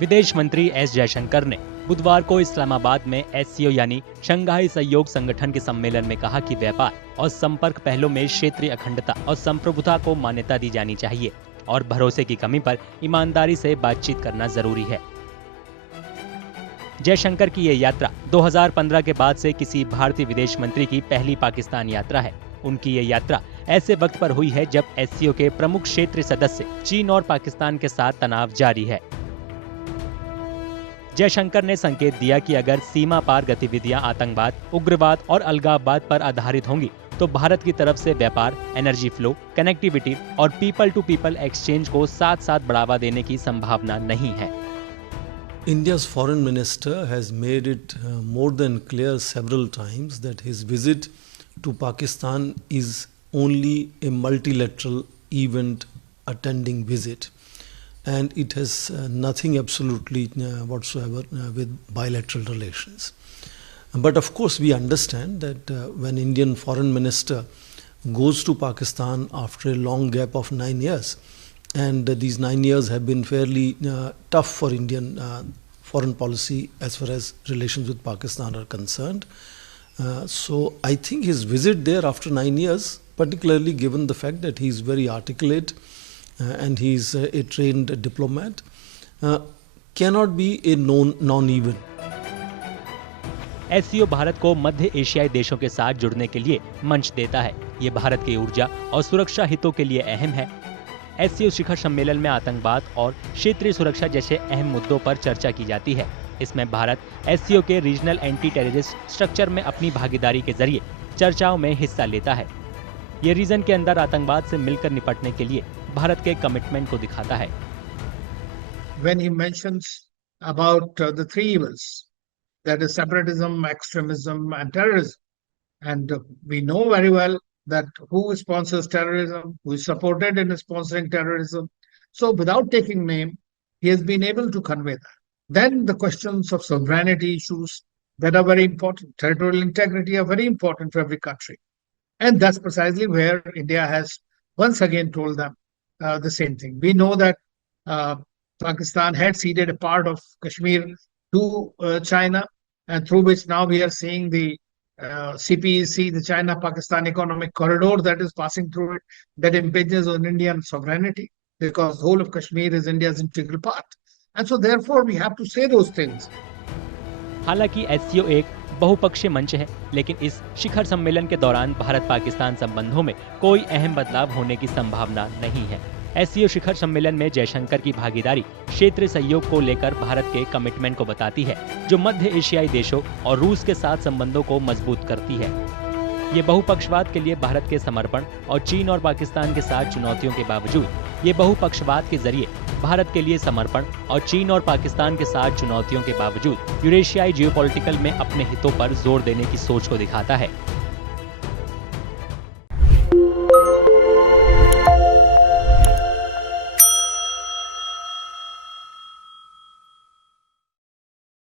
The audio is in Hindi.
विदेश मंत्री एस जयशंकर ने बुधवार को इस्लामाबाद में एससीओ यानी शंघाई सहयोग संगठन के सम्मेलन में कहा कि व्यापार और संपर्क पहलों में क्षेत्रीय अखंडता और संप्रभुता को मान्यता दी जानी चाहिए और भरोसे की कमी पर ईमानदारी से बातचीत करना जरूरी है। जयशंकर की ये यात्रा 2015 के बाद से किसी भारतीय विदेश मंत्री की पहली पाकिस्तान यात्रा है। उनकी ये यात्रा ऐसे वक्त पर हुई है जब एससीओ के प्रमुख क्षेत्रीय सदस्य चीन और पाकिस्तान के साथ तनाव जारी है। जयशंकर ने संकेत दिया कि अगर सीमा पार गतिविधियां आतंकवाद, उग्रवाद और अलगाववाद पर आधारित होंगी तो भारत की तरफ से व्यापार, एनर्जी फ्लो, कनेक्टिविटी और पीपल टू पीपल एक्सचेंज को साथ साथ बढ़ावा देने की संभावना नहीं है। India's foreign minister has made it more than clear several times that his visit to Pakistan is only a multilateral event attending visit. And it has nothing absolutely whatsoever with bilateral relations. But of course we understand that when Indian foreign minister goes to Pakistan after a long gap of 9 years, and these 9 years have been fairly tough for Indian foreign policy as far as relations with Pakistan are concerned. So I think his visit there after 9 years, particularly given the fact that he is very articulate and he is a trained diplomat, cannot be a non-event. SCO Bharat को मध्य एशियाई देशों के साथ जुड़ने के लिए मंच देता है। ये भारत की ऊर्जा और सुरक्षा हितों के लिए अहम है। एससीओ शिखर सम्मेलन में आतंकवाद और क्षेत्रीय सुरक्षा जैसे अहम मुद्दों पर चर्चा की जाती है। इसमें भारत एससीओ के रीजनल एंटी टेररिस्ट स्ट्रक्चर में अपनी भागीदारी के जरिए चर्चाओं में हिस्सा लेता है। ये रीजन के अंदर आतंकवाद से मिलकर निपटने के लिए भारत के कमिटमेंट को दिखाता है। When he mentions about the three evils, that is separatism, extremism, and terrorism, and we know very well that who sponsors terrorism, who is supported in sponsoring terrorism. So without taking name, he has been able to convey that. Then the questions of sovereignty issues that are very important, territorial integrity are very important for every country. And that's precisely where India has once again told them the same thing. We know that Pakistan had ceded a part of Kashmir to China, and through which now we are seeing the CPEC, the China-Pakistan Economic Corridor that is passing through it, that impinges on Indian sovereignty because the whole of Kashmir is India's integral part. And so therefore we have to say those things. हालांकि एससीओ एक बहुपक्षीय मंच है, लेकिन इस शिखर सम्मेलन के दौरान भारत-पाकिस्तान संबंधों में कोई अहम बदलाव होने की संभावना नहीं है। एससीओ शिखर सम्मेलन में जयशंकर की भागीदारी क्षेत्रीय सहयोग को लेकर भारत के कमिटमेंट को बताती है, जो मध्य एशियाई देशों और रूस के साथ संबंधों को मजबूत करती है। ये बहुपक्षवाद के लिए भारत के समर्पण और चीन और पाकिस्तान के साथ चुनौतियों के बावजूद ये बहुपक्षवाद के जरिए भारत के लिए समर्पण और चीन और पाकिस्तान के साथ चुनौतियों के बावजूद यूरेशियाई जियोपॉलिटिकल में अपने हितों पर जोर देने की सोच को दिखाता है।